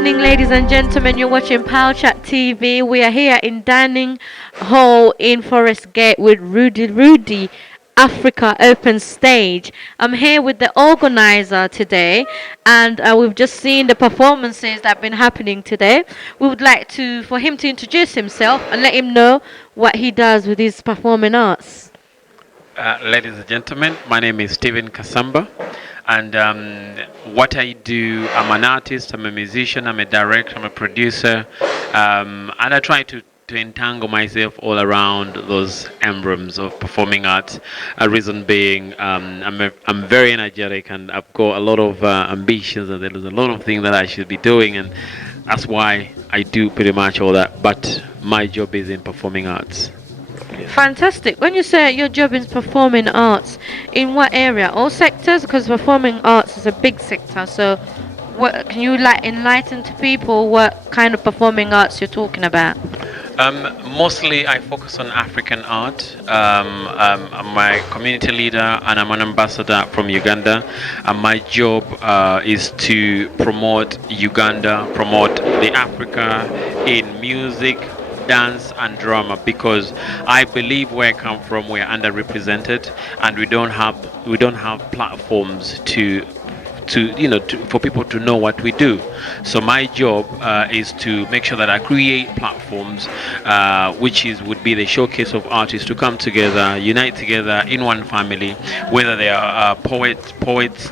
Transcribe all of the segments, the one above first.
evening, ladies and gentlemen. You're watching Power Chat TV. We are here in Dining Hall in Forest Gate with Rudi Rudi Africa Open Stage. I'm here with the organizer today, and we've just seen the performances that have been happening today. We would like for him to introduce himself and let him know what he does with his performing arts. Ladies and gentlemen, my name is Steven Kasamba, and what I do, I'm an artist, I'm a musician, I'm a director, I'm a producer, and I try to entangle myself all around those emblems of performing arts. A reason being, I'm very energetic and I've got a lot of ambitions, and there's a lot of things that I should be doing, and that's why I do pretty much all that. But my job is in performing arts. Fantastic. When you say your job is performing arts, in what area? All sectors? Because performing arts is a big sector. So, what can you enlighten to people what kind of performing arts you're talking about? Mostly, I focus on African art. I'm my community leader, and I'm an ambassador from Uganda. And my job is to promote Uganda, promote the Africa in music, dance and drama, because I believe where I come from we're underrepresented, and we don't have platforms for people to know what we do. So my job is to make sure that I create platforms, which would be the showcase of artists to come together, unite together in one family, whether they are poets,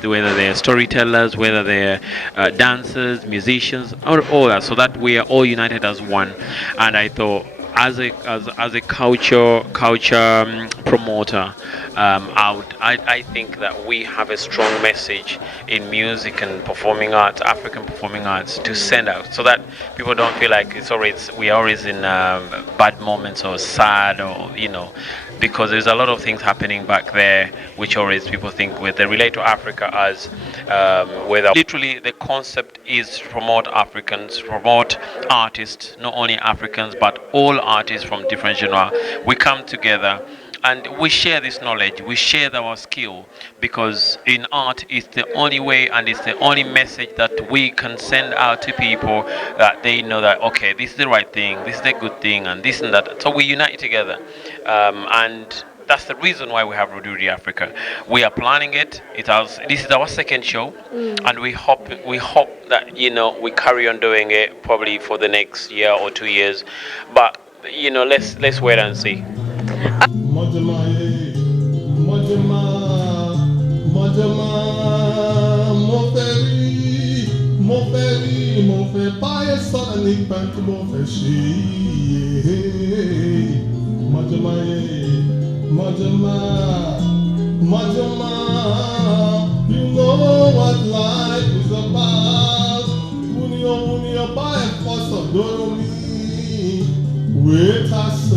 whether they are storytellers, whether they are dancers, musicians, or all that, so that we are all united as one. And I thought, as a culture promoter, I think that we have a strong message in music and performing arts, African performing arts, to send out, so that people don't feel like we are always in bad moments or sad, or because there's a lot of things happening back there which always people think they relate to Africa as whether literally the concept is to promote Africans, promote artists, not only Africans but all artists from different genres. We come together and we share this knowledge, we share our skill, because in art it's the only way and it's the only message that we can send out to people, that they know that, okay, this is the right thing, this is the good thing, and this and that. So we unite together, and that's the reason why we have Rudi Rudi Africa. We are planning it. This is our second show, and we hope that we carry on doing it probably for the next year or 2 years. But let's wait and see. Majama, you know what life is about. Munio, buy a cost of Doromi. Wait us,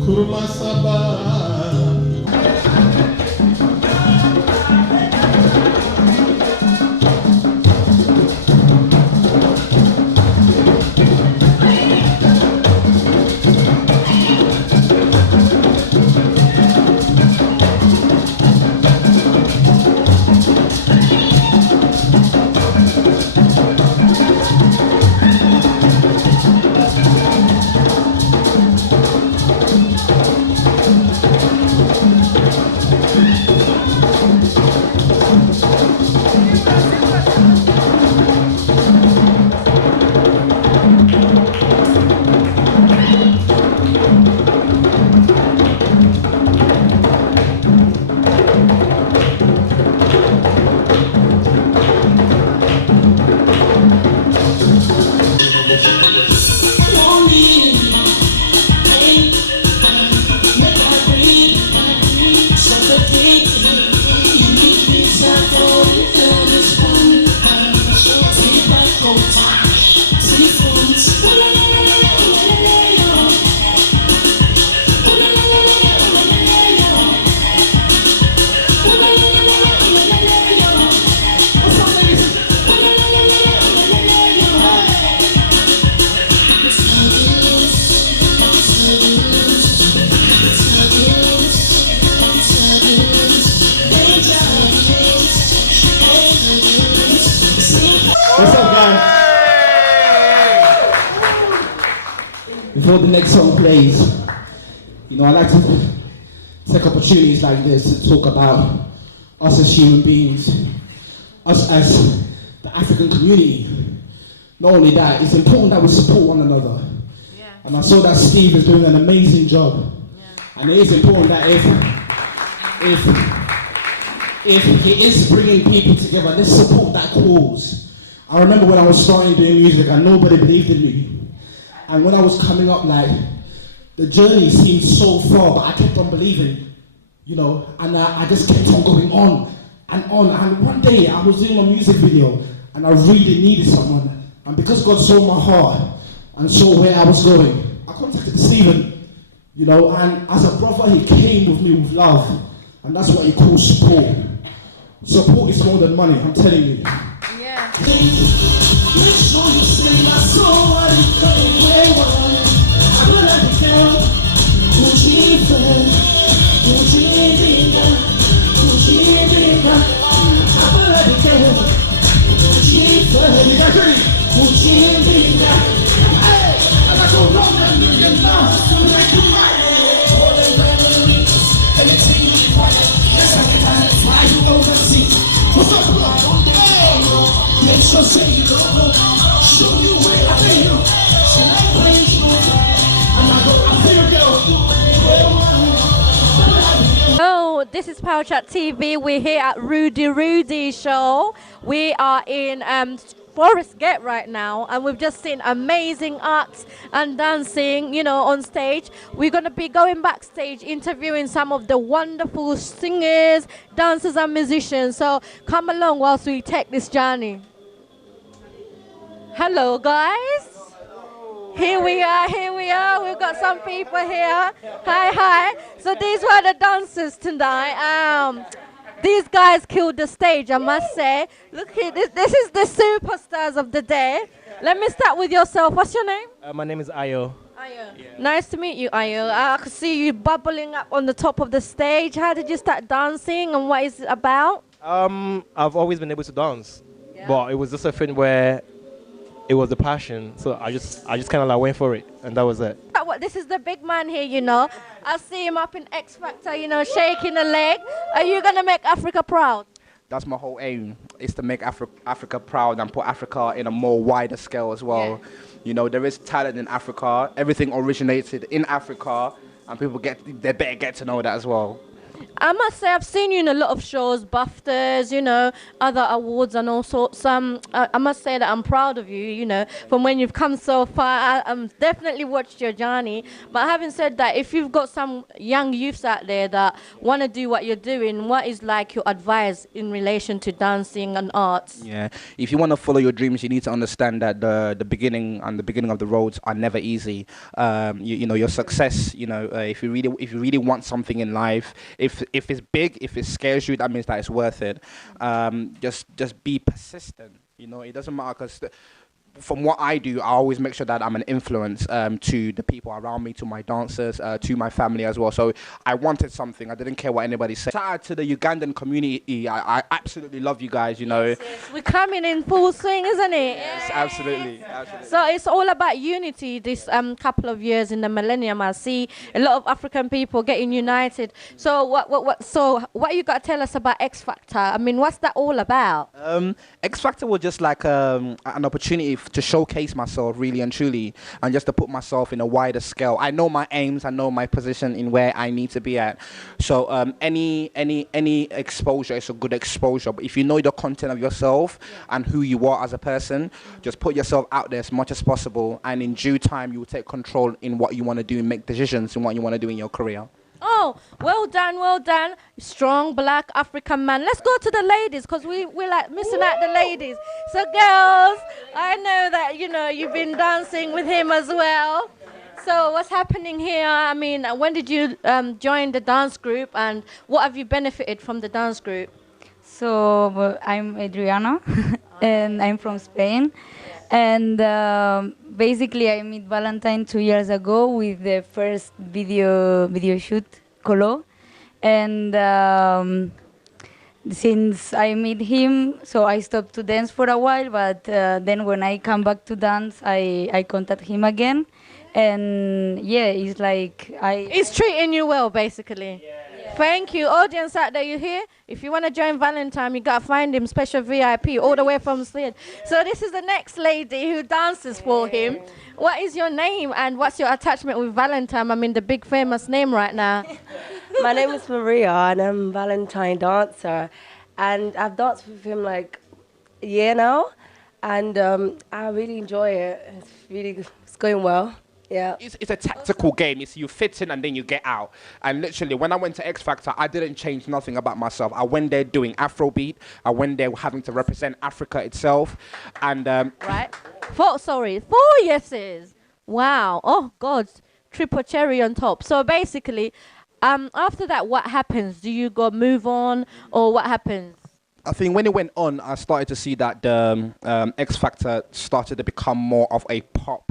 Kurmasaba. before the next song plays, I like to take opportunities like this to talk about us as human beings, us as the African community. Not only that, it's important that we support one another. Yeah. And I saw that Steve is doing an amazing job. Yeah. And it is important that if he is bringing people together, let's support that cause. I remember when I was starting doing music and nobody believed in me. And when I was coming up, the journey seemed so far, but I kept on believing, and I just kept on going on and on. And one day I was doing a music video and I really needed someone. And because God saw my heart and saw where I was going, I contacted Stephen, and as a brother, he came with me with love. And that's what he calls support. Support is more than money, I'm telling you. Yeah. You guys ready? What's up, bro? Make sure say you go home. Show you where I feel. So I praise you. And I feel go. Oh, this is Power Chat TV. We're here at Rudi Rudi show. We are in Forest Gate right now, and we've just seen amazing acts and dancing, on stage. We're going to be going backstage, interviewing some of the wonderful singers, dancers, and musicians. So come along whilst we take this journey. Hello, guys. Here we are. We've got some people here. Hi. So these were the dancers tonight. These guys killed the stage, I must say. Look here, this is the superstars of the day. Let me start with yourself. What's your name? My name is Ayo. Ayo. Yeah. Nice to meet you, Ayo. I could see you bubbling up on the top of the stage. How did you start dancing and what is it about? I've always been able to dance, but it was just a thing where it was a passion. So I just kind of went for it, and that was it. This is the big man here, I see him up in X Factor, shaking a leg. Are you going to make Africa proud? That's my whole aim, is to make Africa proud and put Africa in a more wider scale as well. Yeah. There is talent in Africa. Everything originated in Africa, and people they better get to know that as well. I must say I've seen you in a lot of shows, BAFTAs, other awards and all sorts. I must say that I'm proud of you, from when you've come so far. I've definitely watched your journey. But having said that, if you've got some young youths out there that want to do what you're doing, what is your advice in relation to dancing and arts? Yeah, if you want to follow your dreams, you need to understand that the beginning of the roads are never easy. Your success, if you really want something in life, if it's big, if it scares you, that means that it's worth it. Just be persistent. It doesn't matter, because from what I do, I always make sure that I'm an influence to the people around me, to my dancers, to my family as well. So I wanted something. I didn't care what anybody said. Shout out to the Ugandan community. I absolutely love you guys, Yes. We're coming in full swing, isn't it? Yes, absolutely. So it's all about unity this couple of years in the millennium. I see a lot of African people getting united. So what you got to tell us about X Factor? I mean, what's that all about? X Factor was just like an opportunity to showcase myself really and truly, and just to put myself in a wider scale. I know my aims, I know my position in where I need to be at. So any exposure is a good exposure. But if you know the content of yourself and who you are as a person, just put yourself out there as much as possible, and in due time you will take control in what you want to do and make decisions in what you want to do in your career. Oh, well done. Strong black African man. Let's go to the ladies, because we're missing out the ladies. So girls, I know that, you've been dancing with him as well. So what's happening here? I mean, when did you join the dance group, and what have you benefited from the dance group? So I'm Adriana, and I'm from Spain. And basically, I met Valentine 2 years ago with the first video shoot, Colo. And since I met him, so I stopped to dance for a while. But then when I come back to dance, I contact him again. and yeah, it's like He's treating you well, basically. Thank you, audience out there. You hear? If you want to join Valentine, you gotta find him special VIP all the way from stage. So this is the next lady who dances for him. What is your name and what's your attachment with Valentine? I mean, the big famous name right now. My name is Maria and I'm a Valentine dancer, and I've danced with him like a year now, and I really enjoy it. It's going well. Yeah. It's a tactical game. It's you fit in and then you get out. And literally, when I went to X Factor, I didn't change nothing about myself. I went there doing Afrobeat. I went there having to represent Africa itself. And Right? Four yeses. Wow. Oh, God. Triple cherry on top. So basically, after that, what happens? Do you go move on or what happens? I think when it went on, I started to see that the X Factor started to become more of a pop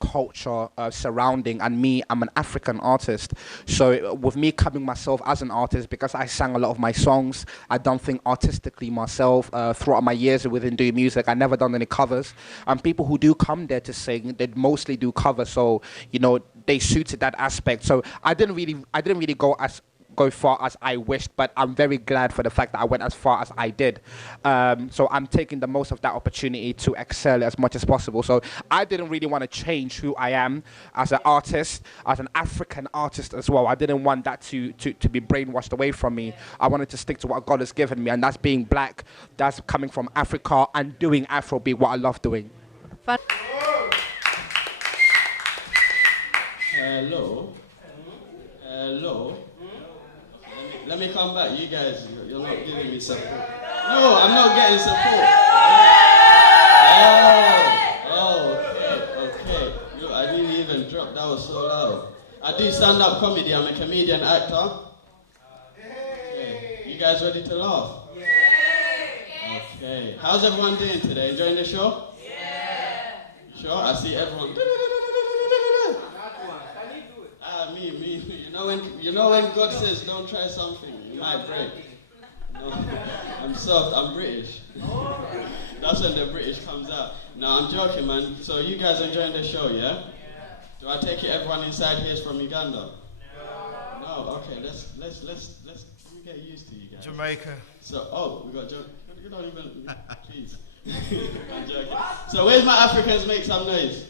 culture surrounding, and me, I'm an African artist, so with me coming myself as an artist, because I sang a lot of my songs, I done things artistically myself throughout my years within doing music. I never done any covers, and people who do come there to sing, they mostly do covers, so you know they suited that aspect. So I didn't really go far as I wished, but I'm very glad for the fact that I went as far as I did. So I'm taking the most of that opportunity to excel as much as possible. So I didn't really want to change who I am as an artist, as an African artist as well. I didn't want that to be brainwashed away from me. I wanted to stick to what God has given me, and that's being black, that's coming from Africa and doing Afrobeat, what I love doing. Hello. Hello. Let me come back. You guys, you're not giving me support. No, I'm not getting support. Okay. I didn't even drop. That was so loud. I do stand-up comedy. I'm a comedian actor. Okay. You guys ready to laugh? Okay. How's everyone doing today? Enjoying the show? Yeah. Sure? I see everyone. Me. You know when God says don't try something, you might break. No, I'm soft. I'm British. That's when the British comes out. No, I'm joking, man. So you guys enjoying the show, yeah? Do I take it everyone inside here is from Uganda? No. Okay. Let's get used to you guys. Jamaica. So we got Jamaica. You don't even please. I'm joking. So where's my Africans? Make some noise.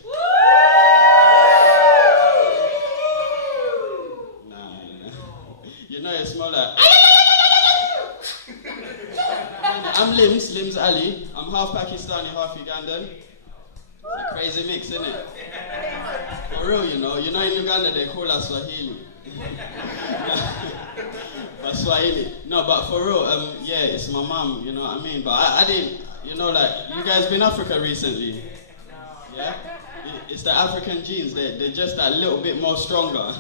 You know it's more like I'm Limbs Ali. I'm half Pakistani, half Ugandan. It's a crazy mix, isn't it? For real, you know in Uganda they call us Swahili. But Swahili. No, but for real, yeah, it's my mom, you know what I mean? But I didn't, you guys been Africa recently? Yeah? It's the African genes, they're just that little bit more stronger.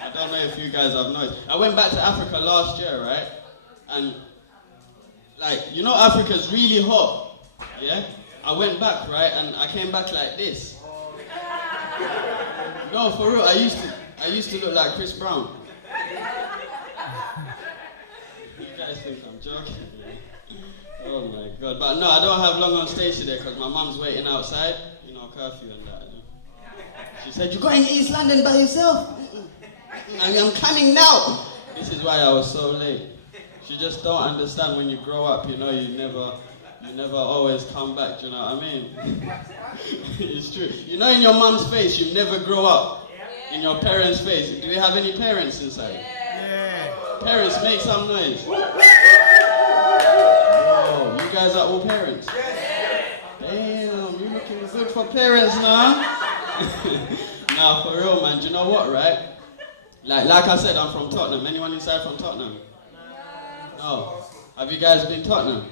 I don't know if you guys have noticed. I went back to Africa last year, right? And Africa's really hot, yeah? I went back, right? And I came back like this. No, for real, I used to look like Chris Brown. You guys think I'm joking, man? Oh my God. But no, I don't have long on stage today because my mom's waiting outside. Curfew and that. She said, "You're going to East London by yourself?" I'm coming now. This is why I was so late. She just don't understand when you grow up, you never always come back, do you know what I mean? It's true. In your mom's face, you never grow up. In your parents' face. Do we have any parents inside? Yeah. Parents, make some noise. Whoa, you guys are all parents? Damn, you're looking good for parents now. Nah, for real, man. Do you know what, right? Like I said, I'm from Tottenham. Anyone inside from Tottenham? No. Have you guys been Tottenham?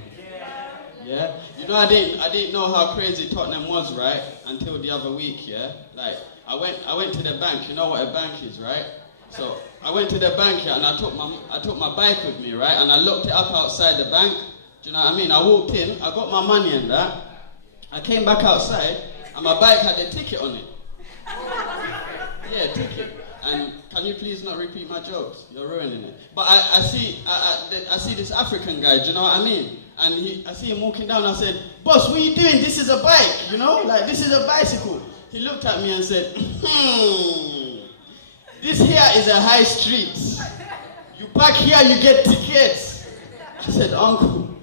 Yeah? I didn't know how crazy Tottenham was, right? Until the other week, yeah? I went to the bank. You know what a bank is, right? So I went to the bank here and I took my bike with me, right? And I looked it up outside the bank. Do you know what I mean? I walked in, I got my money and that. I came back outside and my bike had a ticket on it. Yeah, ticket. And can you please not repeat my jokes? You're ruining it. But I see this African guy, do you know what I mean? And I see him walking down, I said, "Boss, what are you doing? This is a bike, this is a bicycle." He looked at me and said, this here is a high street. You park here, you get tickets. I said, uncle,